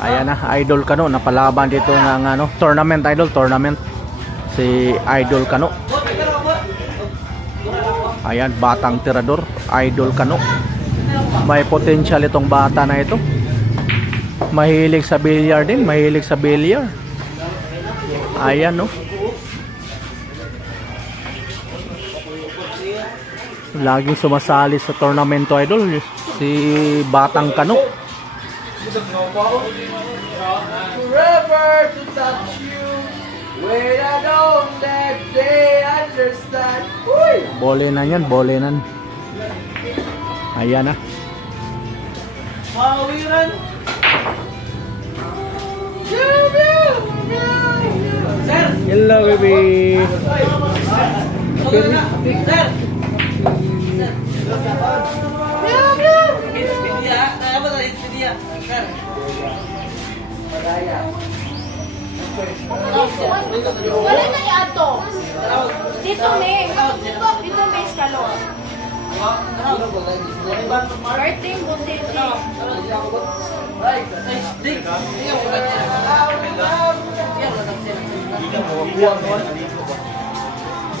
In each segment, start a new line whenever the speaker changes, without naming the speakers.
Ayan na, idol kano napalaban dito ng ano, tournament idol, tournament. Si Idol Kano. Ayan, batang tirador, Idol Kano. May potential itong bata na ito. Mahilig sa billiard din, mahilig sa billiard. Ayan no. Laging sumasali sa tournamento idol si Batang Kano.
Forever to touch you When I don't that they understand Uy!
Bole na yan, bole nan. Ayan na.
Mawiran!
Hello baby.
Sir! Sir!
Wala na yato. Dito may. Dito may eskalon. Martin Butete.
Ay, ay, stick! Hindi ako ganyan. Hindi ako ganyan.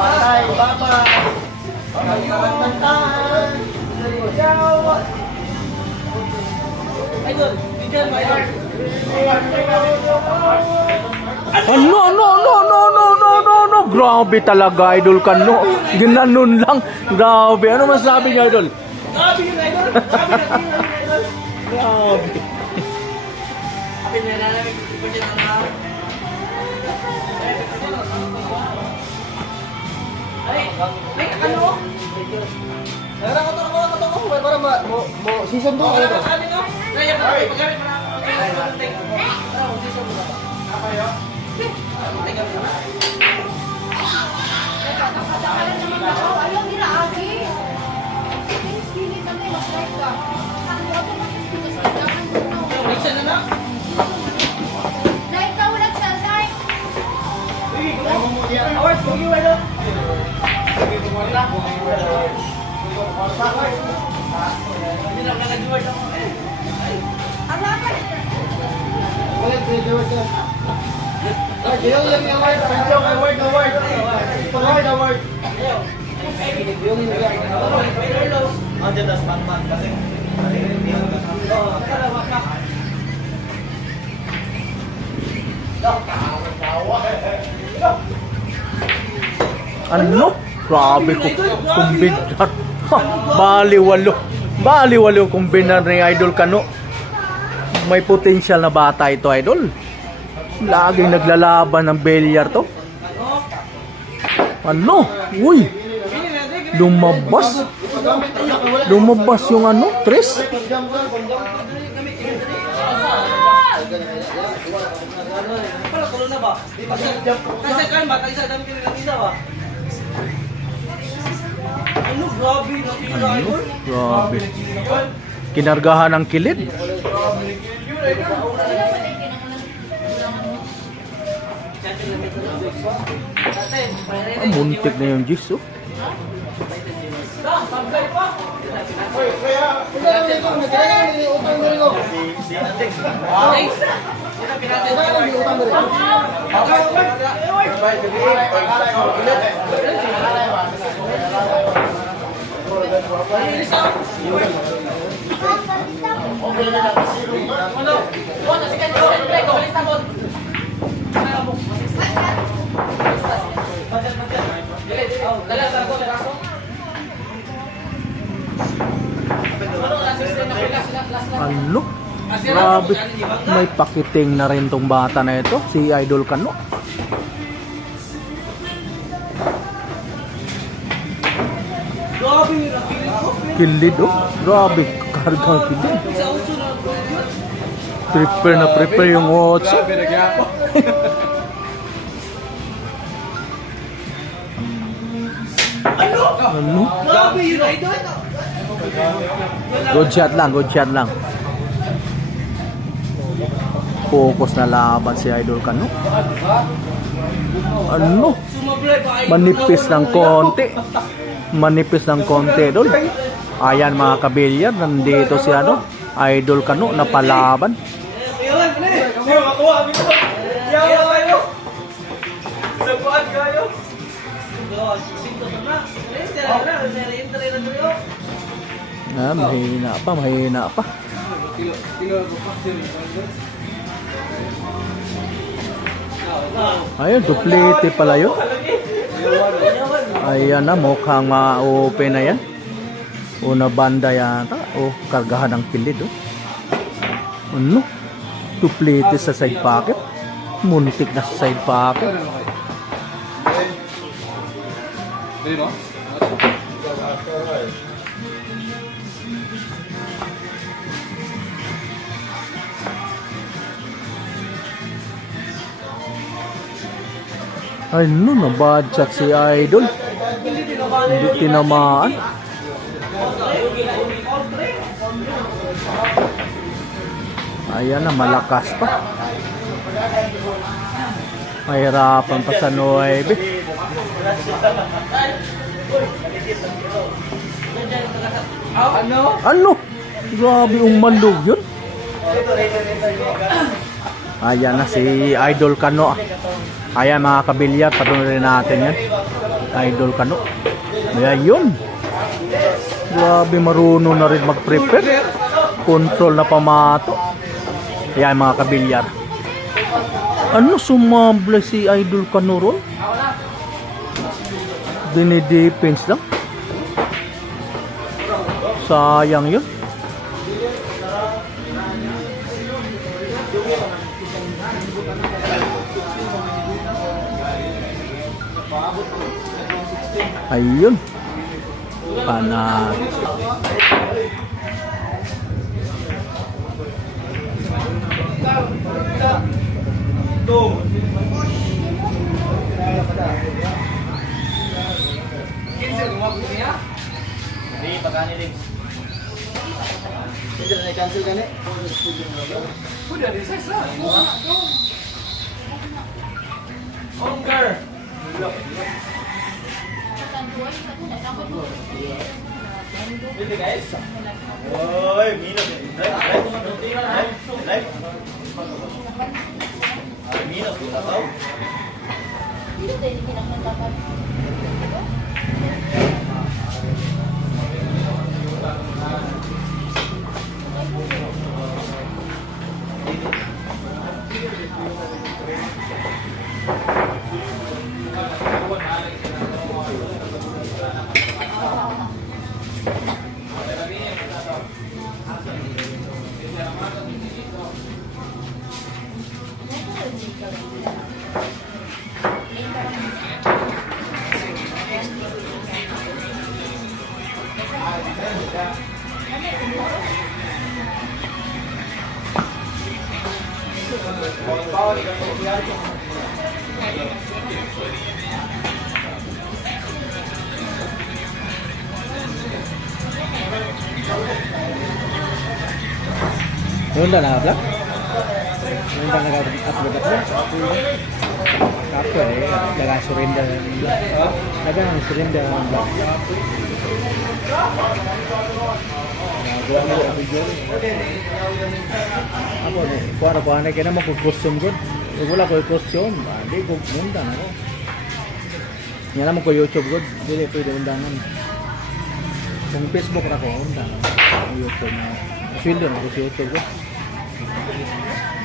Patay, baba. Ayun, tantahan. Idol, bigyan mo, idol.
Ano, no, no, no, no, no, no, no. Grabe talaga, idol ka, no. Ginanon lang. Grabe. Ano masabi niya, idol?
Grabe yun, idol. Grabe na yun, idol.
Grabe.
Sabi niya, nalamig siya ng mga... Ay, ay, ano? Nara ko to, ko to, ko para ma, mo, mo, season 2 ano? Ano? Kaya mo, paggamit mo na ako. Ano, season 2 ba? Ako yun? Take up na.
Nakadakalan naman ako. Ayaw nila agi. Skinny kami, mas right ka. Mo yung skinny sa dakan mo.
Mixan na na.
Like ka, walang sa like.
Award, yung na ako ako.
Ano? Grabe ko. Kumbinar. Ha, baliwalo. Baliwalo kumbinar ni Idol Kano. May potential na bata ito, Idol. Laging naglalaban ng bilyar to. Ano? Uy! Lumabas. Lumabas yung ano,
ba? Ano, grabe.
Grabe. Kinargahan ng kilid. Ah, muntik na yung Jis, oh.
Ano? Wala, ano?
Grabe, may pakiting na rin tong bata na ito, si Idol Kano.
Grabe,
kilid oh. Grabe, kargang kilid. Prepare na prepare yung otso. Ano?
Grabe yun, idol.
Good shot lang, good shot lang. Focus na laban si Idol Kano. Ano? Manipis ng konti. Manipis ng konti, Idol. Ayan mga kabilyar, nandito si ano, Idol Kano na palaban.
Ilan, ano eh? Kasi makuha kami ko. Yawa kayo. Sabuan kayo. Sinto na. Renter na. Renter na tuyo.
Ah, mahina pa, mahina pa. Ayun, duplete pala yun. Ayan na, mukhang ma-open na yan. Una banda yata. O, kargahan ng kilid. Oh. Ano? Duplete sa side pocket. Muntik na sa side pocket. Ay, no, nabadsak si Idol. Hindi tinamaan. Ayan na, malakas pa. Mahirapan pa sa 9.
Ano?
Ano? Grabe umalog yun. Ayan na si Idol Kano. Ayan mga kabilyar, patuloy natin yan. Idol Kano. Ayan yun. Grabe marunong na rin mag-prepare. Control na pamato. Ayan mga kabilyar. Ano sumable si Idol Kano ron? Dinidepends lang. Sayang yun. Ayun. Panat.
Hindi, pagkani rin. Hindi na cancel ka ni. Kuda, recess na. Onker. Hindi guys. Oy, minus. Live,
Yun na na, Black? Yun na nag-upload upload? Kapo eh, nag-surrender ng Black. Nag-surrender ng Black. Nagawa mo sa video. Ako, kuha na kuha na, kaya costume good. Kung wala ko yung costume, ah, di ko mundan ako. Yan naman ko YouTube good, hindi pwede undangan. Kung Facebook na ko, undan. Kung YouTube na. Sweldo na ko sa YouTube good.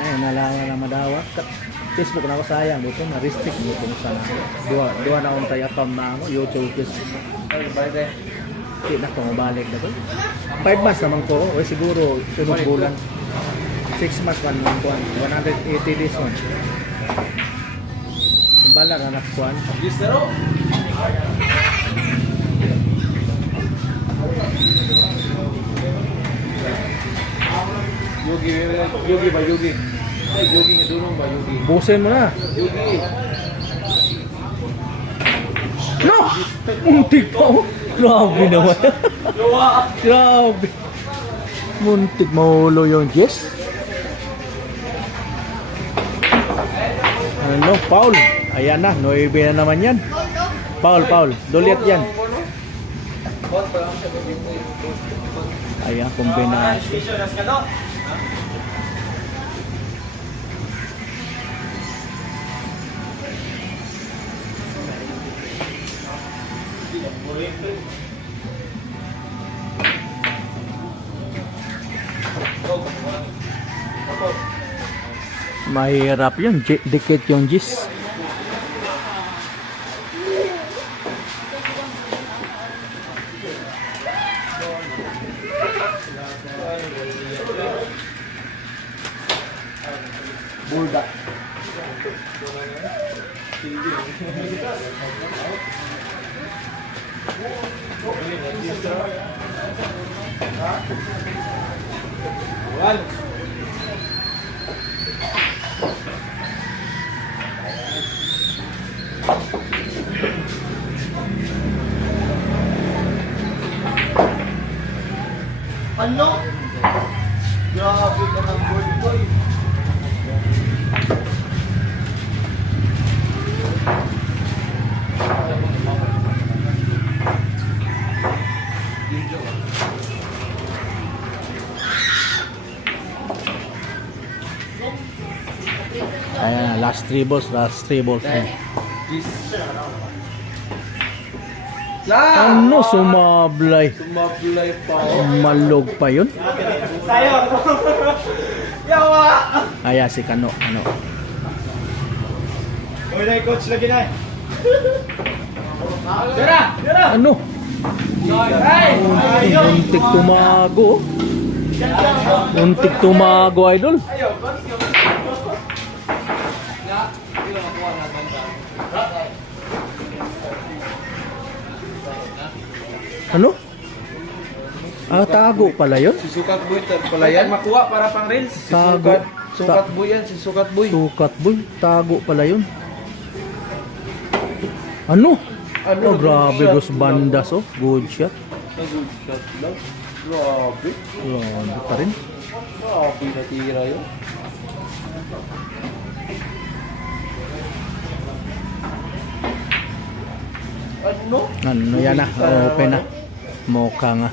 Ay, nalaman na madawat. Facebook na ako sayang dito na restrict mo kung sa dua dua na akong tayo account na ako YouTube Facebook. Di na ko mabalik na to. 5 months naman ko, o siguro sunod bulan. 6 months, 1 month, 180 days one. Yung bala na nakuhan.
Yes, pero. Yogi, yogi ba yogi? Ay, yogi nga dunong ba yogi?
Busin mo na.
Yogi.
No! Muntik pa oh. Grabe naman. Grabe. Muntik mahulo yung Jess. Ano, Paul? Ayan na, 9 na naman yan. Paul, Paul, dulit yan. Ayan, kombinasyon. Mahirap yun, dikit yung Jis. Ayan, last three balls, last three balls.
La!
Ano, sumablay.
Sumablay pa ako.
Malog pa yun.
Sayo! Yawa!
Ayan, si Kano. Ano.
Uy, na coach lagi na. Tira! Tira!
Ano?
Ay!
Muntik tumago. Muntik tumago, idol. Ano? Ah, tago pala yun?
Si Sukat Boy, pala yan. Makuha para pang reels. Si
Tago.
Sukat, Sukat Boy yan, si Sukat Boy.
Sukat boy, tago pala yun. Ano?
Ano,
Oh, grabe,
good shot.
bandas oh. Good shot.
Good shot lang. Grabe.
Grabe pa rin.
Grabe natira yun. Ano?
Ano yan na, open na. Mukhang, ah,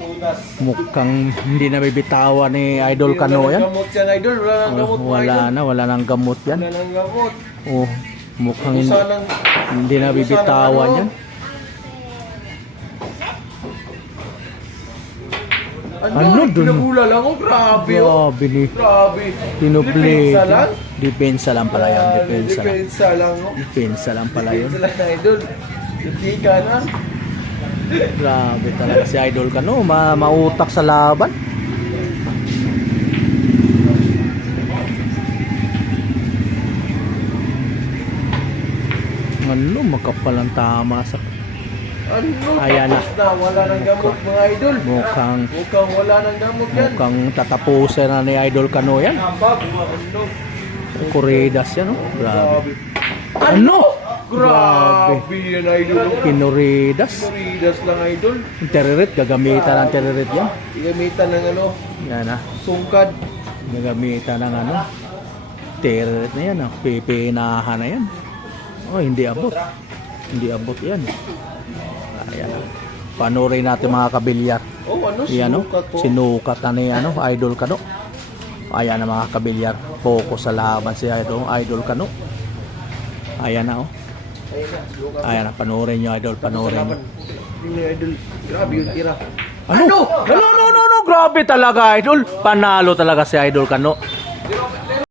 mukhang hindi na bibitawan ni Idol Kano yan.
Gamot yan, idol. Wala nang
Oh,
gamot,
wala na, wala nang gamot yan.
Wala nang gamot.
Oh, mukhang hindi, hindi na bibitawan yan.
Ano?
Ano dun?
Pinabula lang. Oh, grabe. Oh.
Grabe ni
Grabe.
Tinuplay.
Depensa lang.
Depensa lang pala yan,
Grabe,
depensa lang.
Depensa lang.
Depensa lang pala yun.
Depensa lang, idol. Hindi ka na.
Grabe talaga si Idol Kano, ma mautak sa laban. Ano, makapal ang tama sa
Ano?
Ayan na.
Na. Wala nang gamot, mga idol.
mukhang
Mukhang wala nang gamot yan.
mukhang tatapusin na ni Idol Kano yan.
Ano?
Kuridas yan, oh. Grabe.
Grabe.
Ano?
Grabe yan, idol.
Kinuridas.
Floridas lang, idol.
Teririt, gagamitan ng teririt yan.
Igamitan ng ano,
Yan ah.
sungkad.
Gagamitan ng ano. Teririt na yan, ah. Pipinahan na yan. Oh, hindi abot. Hindi abot yan. Ayan. ah. Panurin natin mga kabilyar.
Oh, ano?
Yan oh.
Sinukat po.
Sinukat na ni ano, Idol Kano. Ayan na mga kabilyar. Focus sa laban si Idol, Idol Kano. Ayan na oh.
Ayan
panurin nyo Idol, panurin nyo.
Idol. Grabe yung tira.
Ano? No, no, no, no, Grabe talaga, Idol. Panalo talaga si Idol Kano.